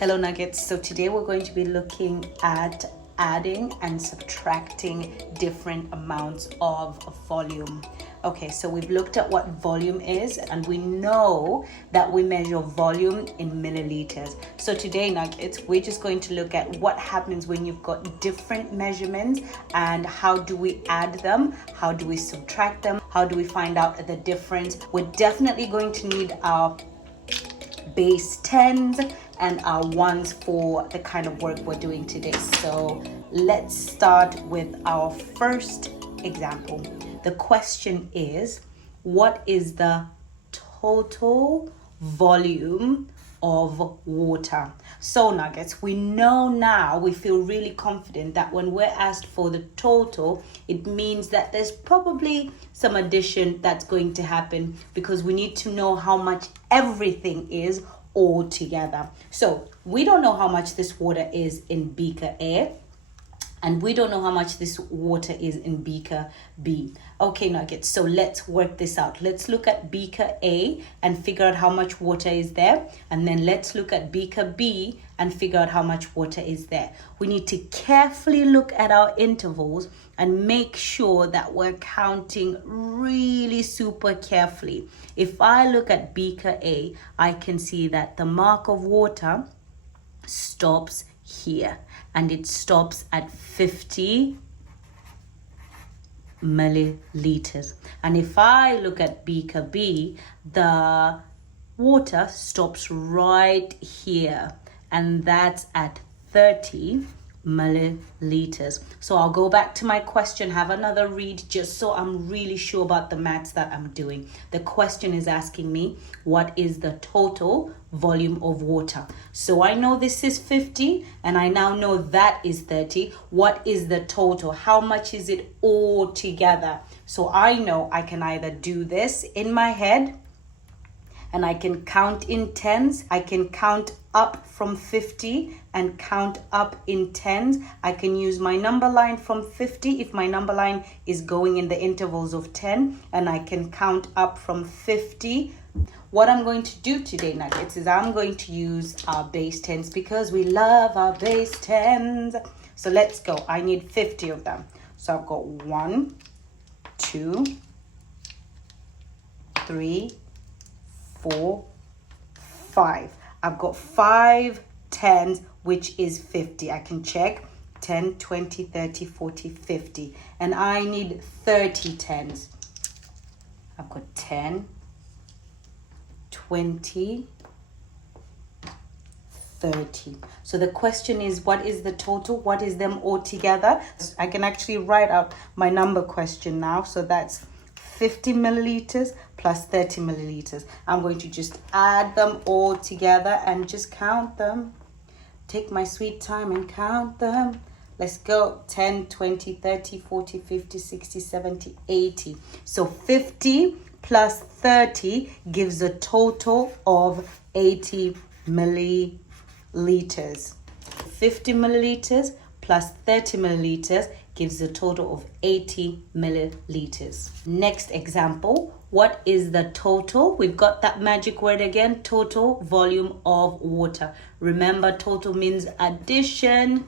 Hello Nuggets. So today we're going to be looking at adding and subtracting different amounts of volume. Okay, so we've looked at what volume is and we know that we measure volume in milliliters. So today Nuggets, we're just going to look at what happens when you've got different measurements and how do we add them, how do we subtract them, how do we find out the difference. We're definitely going to need our base 10s and our ones for the kind of work we're doing today. So let's start with our first example. The question is, what is the total volume of water? So Nuggets, we know now, we feel really confident that when we're asked for the total, it means that there's probably some addition that's going to happen because we need to know how much everything is all together. So we don't know how much this water is in beaker A, and we don't know how much this water is in beaker B. Okay, Nuggets, so let's work this out. Let's look at beaker A and figure out how much water is there. And then let's look at beaker B and figure out how much water is there. We need to carefully look at our intervals and make sure that we're counting really super carefully. If I look at beaker A, I can see that the mark of water stops here and it stops at 50 milliliters. And if I look at beaker B, the water stops right here and that's at 30 milliliters. So I'll go back to my question, have another read just so I'm really sure about the maths that I'm doing. The question is asking me, what is the total volume of water? So I know this is 50 and I now know that is 30. What is the total? How much is it all together? So I know I can either do this in my head and I can count in tens. I can count up from 50 and count up in tens. I can use my number line from 50 if my number line is going in the intervals of 10, and I can count up from 50. What I'm going to do today, Nuggets, is I'm going to use our base 10s because we love our base 10s. So let's go. I need 50 of them. So I've got 1, 2, 3, 4, 5. I've got 5 10s, which is 50. I can check 10, 20, 30, 40, 50. And I need 30 10s. I've got 10, 20, 30. So the question is, what is the total? What is them all together? I can actually write out my number question now. So that's 50 milliliters plus 30 milliliters. I'm going to just add them all together and just count them. Take my sweet time and count them. Let's go. 10, 20, 30, 40, 50, 60, 70, 80. So 50 plus 30 gives a total of 80 milliliters. 50 milliliters plus 30 milliliters gives a total of 80 milliliters. Next example, what is the total? We've got that magic word again, total volume of water. Remember, total means addition.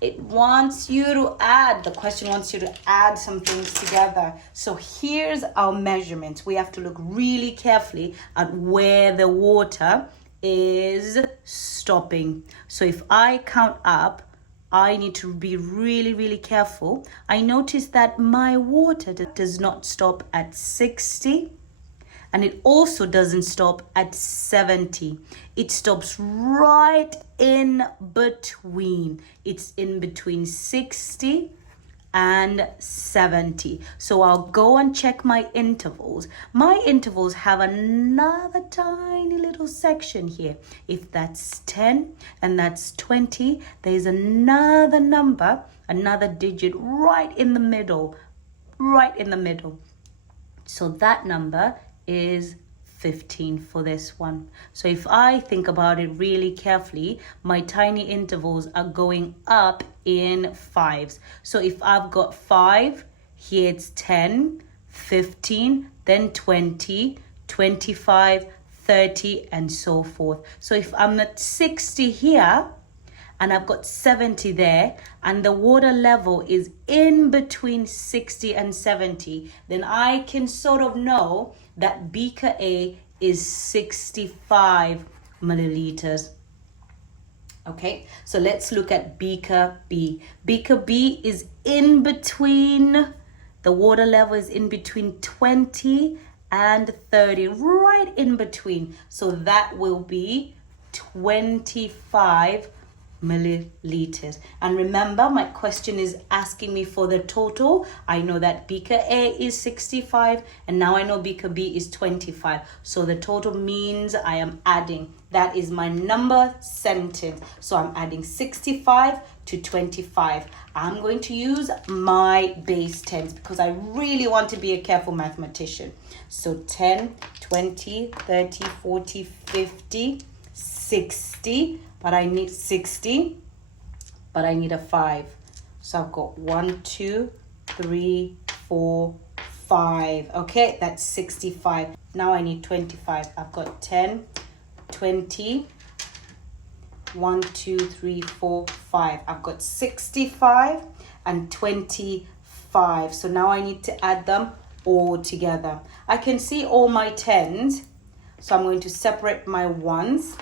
It wants you to add, the question wants you to add some things together. So here's our measurements. We have to look really carefully at where the water is stopping. So if I count up, I need to be really, really careful. I notice that my water does not stop at 60 and it also doesn't stop at 70. It stops right in between. It's in between 60 and 70. So I'll go and check my intervals. My intervals have another tiny little section here. If that's 10 and that's 20, there's another number, another digit right in the middle, So that number is 15 for this one. So if I think about it really carefully, my tiny intervals are going up in fives. So if I've got 5, here it's 10, 15, then 20, 25, 30, and so forth. So if I'm at 60 here, and I've got 70 there, and the water level is in between 60 and 70, then I can sort of know that beaker A is 65 milliliters. Okay, so let's look at beaker B. Beaker B is in between, the water level is in between 20 and 30, right in between. So that will be 25 milliliters. And remember, my question is asking me for the total. I know that beaker A is 65, and now I know beaker B is 25. So the total means I am adding. That is my number sentence. So I'm adding 65 to 25. I'm going to use my base 10s because I really want to be a careful mathematician. So 10, 20, 30, 40, 50, 60. But I need 60, but I need a 5. So I've got 1, 2, 3, 4, 5. Okay, that's 65. Now I need 25. I've got 10, 20, 1, 2, 3, 4, 5. I've got 65 and 25. So now I need to add them all together. I can see all my 10s. So I'm going to separate my 1s.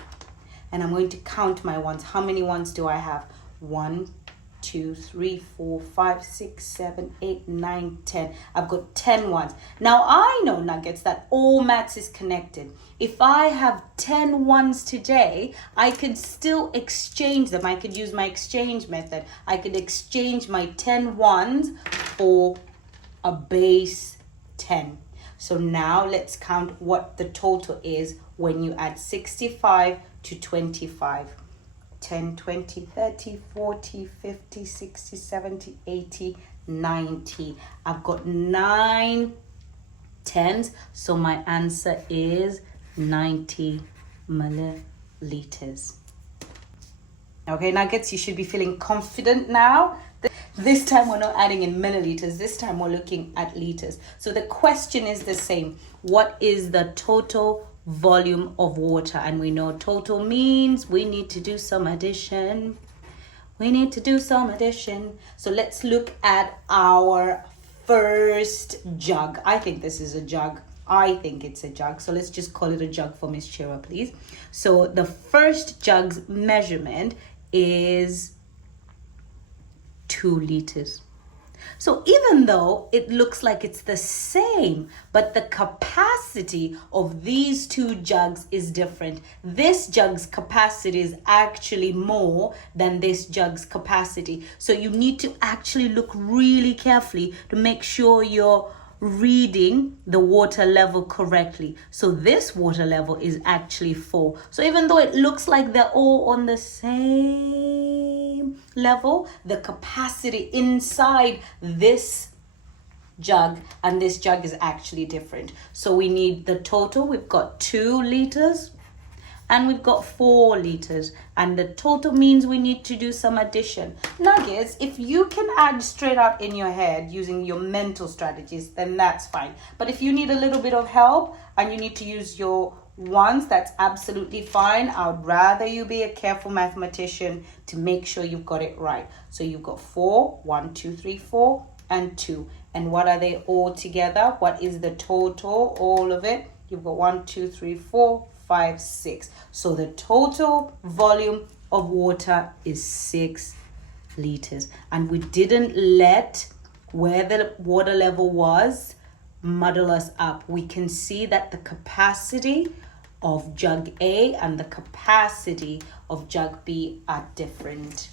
And I'm going to count my ones. How many ones do I have? 1, 2, 3, 4, 5, 6, 7, 8, 9, 10. I've got 10 ones. Now I know, Nuggets, that all maths is connected. If I have 10 ones today, I could still exchange them. I could use my exchange method. I could exchange my 10 ones for a base 10. So now let's count what the total is when you add 65 to 25. 10, 20, 30, 40, 50, 60, 70, 80, 90. I've got 9 10s, so my answer is 90 milliliters. Okay, Nuggets, you should be feeling confident now. This time we're not adding in milliliters. This time we're looking at liters. So the question is the same. What is the total volume of water? And we know total means we need to do some addition. We need to do some addition. So let's look at our first jug. I think this is a jug. I think it's a jug. So let's just call it a jug for Miss Chira, please. So the first jug's measurement is 2 liters. So even though it looks like it's the same, but the capacity of these two jugs is different. This jug's capacity is actually more than this jug's capacity. So you need to actually look really carefully to make sure you're reading the water level correctly. So this water level is actually 4. So even though it looks like they're all on the same level, the capacity inside this jug and this jug is actually different. So we need the total. We've got 2 liters and we've got 4 liters, and the total means we need to do some addition. Nuggets, if you can add straight out in your head using your mental strategies, then that's fine. But if you need a little bit of help and you need to use your ones, that's absolutely fine. I would rather you be a careful mathematician to make sure you've got it right. So you've got 4, 1, 2, 3, 4, and 2. And what are they all together? What is the total? All of it. You've got 1, 2, 3, 4, 5, 6. So the total volume of water is 6 liters. And we didn't let where the water level was muddle us up. We can see that the capacity of jug A and the capacity of jug B are different.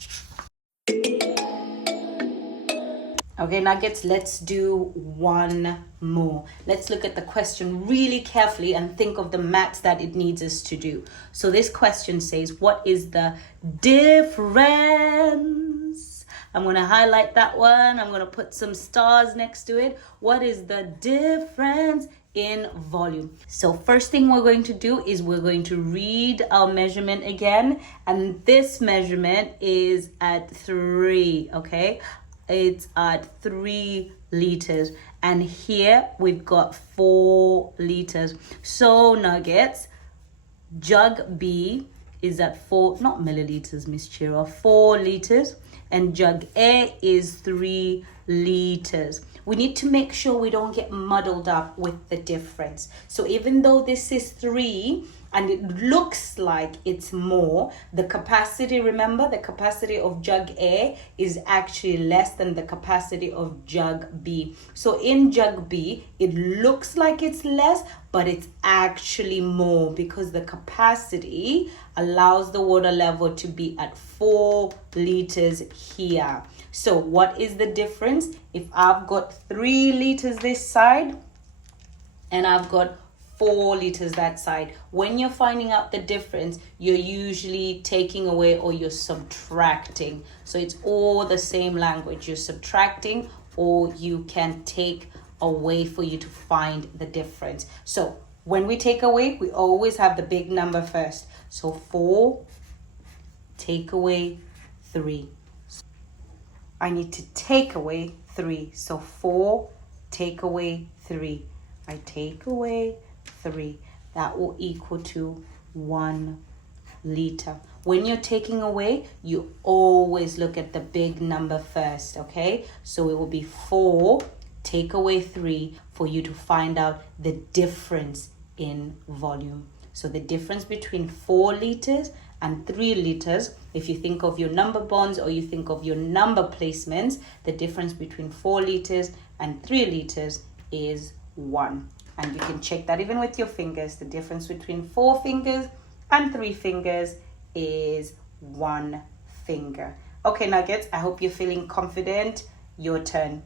Okay, Nuggets, let's do one more. Let's look at the question really carefully and think of the maths that it needs us to do. So this question says, what is the difference? I'm going to highlight that one. I'm going to put some stars next to it. What is the difference in volume? So first thing we're going to do is we're going to read our measurement again. And this measurement is at 3, okay? It's at 3 liters. And here we've got 4 liters. So Nuggets, Jug B is at 4, not milliliters, Miss Chira, 4 liters, and jug A is 3 liters. We need to make sure we don't get muddled up with the difference. So even though this is 3 and it looks like it's more, the capacity, remember, the capacity of jug A is actually less than the capacity of jug B. So in jug B, it looks like it's less, but it's actually more because the capacity allows the water level to be at 4 liters here. So what is the difference? If I've got 3 liters this side and I've got 4 liters that side, when you're finding out the difference, you're usually taking away or you're subtracting. So it's all the same language. You're subtracting or you can take away for you to find the difference. So when we take away, we always have the big number first. So 4 take away 3. I need to take away 3. So 4 take away 3. I take away 3. That will equal to 1 liter. When you're taking away, you always look at the big number first, okay? So it will be 4 take away 3 for you to find out the difference in volume. So the difference between 4 liters and 3 liters, if you think of your number bonds or you think of your number placements, the difference between 4 liters and 3 liters is 1. And you can check that even with your fingers. The difference between 4 fingers and 3 fingers is 1 finger. Okay, Nuggets, I hope you're feeling confident. Your turn.